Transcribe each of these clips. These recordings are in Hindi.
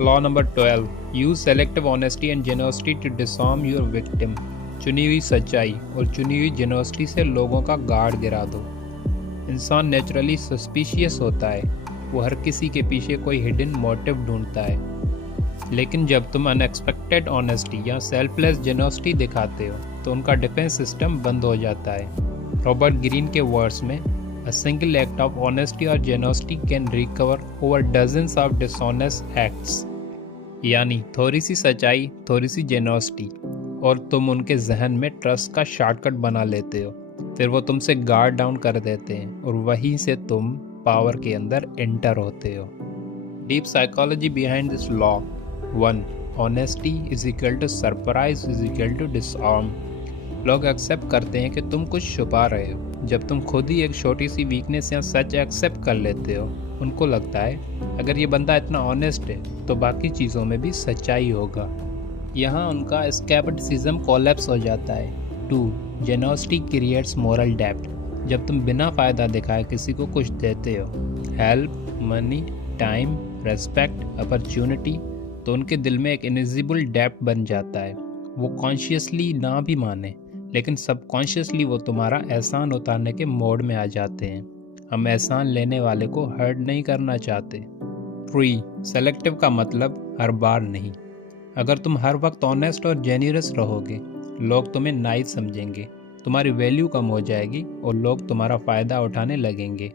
Law number 12. Use selective honesty and generosity to disarm your victim. चुनी हुई सच्चाई और चुनी हुई जेनोसिटी से लोगों का गार्ड गिरा दो। इंसान नेचुरली सस्पिशियस होता है, वो हर किसी के पीछे कोई हिडन मोटिव ढूंढता है। लेकिन जब तुम अनएक्सपेक्टेड ऑनेस्टी या सेल्फलेस जेनोसिटी दिखाते हो तो उनका डिफेंस सिस्टम बंद हो जाता है। रॉबर्ट ग्रीन के वर्ड्स में, A single act of honesty or generosity can recover over dozens of dishonest acts. यानी थोड़ी सी सच्चाई, थोड़ी सी जेनोसिटी और तुम उनके जहन में ट्रस्ट का शॉर्टकट बना लेते हो। फिर वो तुमसे गार्ड डाउन कर देते हैं और वहीं से तुम पावर के अंदर एंटर होते हो। Deep psychology behind this law. 1. Honesty is equal to surprise is equal to disarm. लोग एक्सेप्ट करते हैं कि तुम कुछ छुपा रहे हो। जब तुम खुद ही एक छोटी सी वीकनेस या सच एक्सेप्ट कर लेते हो, उनको लगता है अगर ये बंदा इतना ऑनेस्ट है तो बाकी चीज़ों में भी सच्चाई होगा। यहाँ उनका एस्केपिज्म कोलैप्स हो जाता है। 2. जेनोसिटी क्रिएट्स मोरल डेब्ट। जब तुम बिना फ़ायदा दिखाए किसी को कुछ देते हो, help, money, time, respect, opportunity, तो उनके दिल में एक इनविजिबल डेब्ट बन जाता है। वो कॉन्शियसली ना भी माने, लेकिन सबकॉन्शियसली वो तुम्हारा एहसान उतारने के मोड में आ जाते हैं। हम एहसान लेने वाले को हर्ट नहीं करना चाहते। 3. सेलेक्टिव का मतलब हर बार नहीं। अगर तुम हर वक्त ऑनेस्ट और जेन्युइनस रहोगे, लोग तुम्हें नाइस समझेंगे, तुम्हारी वैल्यू कम हो जाएगी और लोग तुम्हारा फ़ायदा उठाने लगेंगे।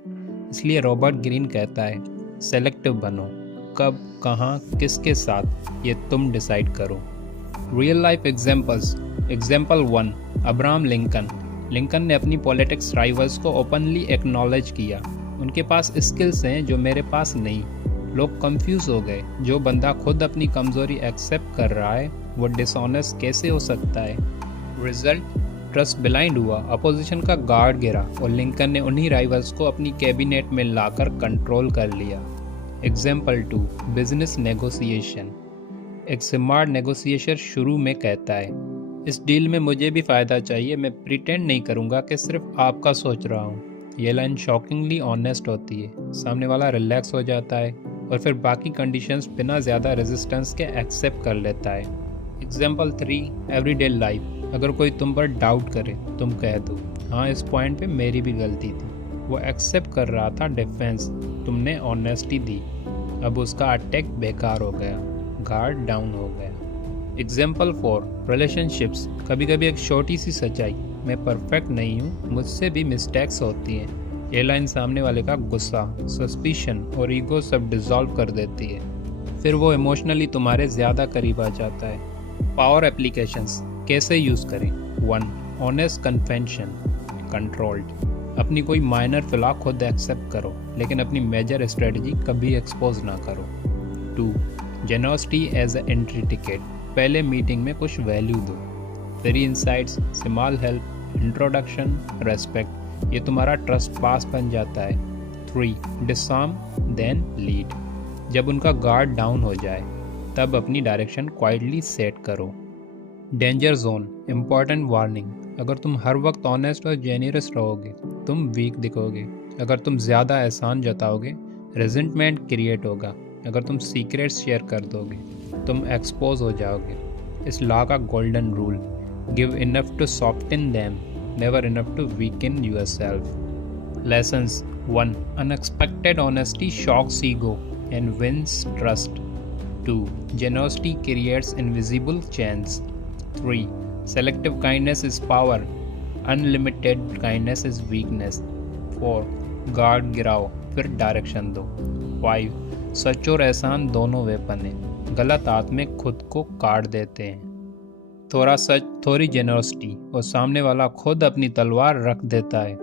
इसलिए रॉबर्ट ग्रीन कहता है, सेलेक्टिव बनो। कब, कहाँ, किसके साथ, ये तुम डिसाइड करो। Real life examples. Example 1. Abraham Lincoln. Lincoln ने अपनी पॉलिटिक्स राइवल्स को ओपनली एक्नॉलेज किया। उनके पास स्किल्स हैं जो मेरे पास नहीं। लोग कंफ्यूज हो गए, जो बंदा खुद अपनी कमजोरी एक्सेप्ट कर रहा है वो डिसऑनेस्ट कैसे हो सकता है। रिजल्ट, ट्रस्ट ब्लाइंड हुआ, अपोजिशन का गार्ड गिरा और लिंकन ने उन्हीं राइवल्स को अपनी कैबिनेट में लाकर कंट्रोल कर लिया। एग्जाम्पल 2. Business negotiation. एक स्मार्ट नेगोशिएटर शुरू में कहता है, इस डील में मुझे भी फ़ायदा चाहिए, मैं प्रिटेंड नहीं करूँगा कि सिर्फ आपका सोच रहा हूँ। ये लाइन शॉकिंगली ऑनेस्ट होती है। सामने वाला रिलैक्स हो जाता है और फिर बाकी कंडीशंस बिना ज़्यादा रेजिस्टेंस के एक्सेप्ट कर लेता है। एग्जाम्पल 3. Everyday life. अगर कोई तुम पर डाउट करे, तुम कह दो, हाँ इस पॉइंट पे मेरी भी गलती थी। वो एक्सेप्ट कर रहा था डिफेंस, तुमने ऑनेस्टी दी, अब उसका अटैक बेकार हो गया, गार्ड डाउन हो गया। एग्जाम्पल 4. रिलेशनशिप्स। कभी कभी एक छोटी सी सच्चाई, मैं परफेक्ट नहीं हूँ, मुझसे भी मिस्टेक्स होती हैं, ये लाइन सामने वाले का गुस्सा, सस्पिशन और ईगो सब डिसॉल्व कर देती है। फिर वो इमोशनली तुम्हारे ज़्यादा करीब आ जाता है। पावर एप्लीकेशंस कैसे यूज़ करें। 1. Honest confession. कंट्रोल्ड। अपनी कोई माइनर फिला खुद एक्सेप्ट करो, लेकिन अपनी मेजर स्ट्रेटजी कभी एक्सपोज ना करो। 2. Generosity as a entry ticket. पहले मीटिंग में कुछ वैल्यू दो। 3 insights, small help, introduction, respect, ये तुम्हारा ट्रस्ट पास बन जाता है। 3. Disarm then lead. जब उनका गार्ड डाउन हो जाए तब अपनी डायरेक्शन क्वाइटली सेट करो। Danger zone, important warning. अगर तुम हर वक्त ऑनेस्ट और जेन्युइनस रहोगे, तुम वीक दिखोगे। अगर तुम ज़्यादा एहसान जताओगे, रेजेंटमेंट क्रिएट होगा। अगर तुम सीक्रेट्स शेयर कर दोगे, तुम एक्सपोज हो जाओगे। इस लॉ का golden rule, give enough to soften them, never enough to weaken yourself. Lessons. 1. Unexpected honesty shocks ego and wins trust. 2. Generosity creates invisible chains. 3. Selective kindness is power, unlimited kindness is weakness. 4. Guard गिराओ फिर डायरेक्शन दो। 5. सच और एहसान दोनों वेपन हैं, गलत हाथ में खुद को काट देते हैं। थोड़ा सच, थोड़ी जेनोसिटी और सामने वाला खुद अपनी तलवार रख देता है।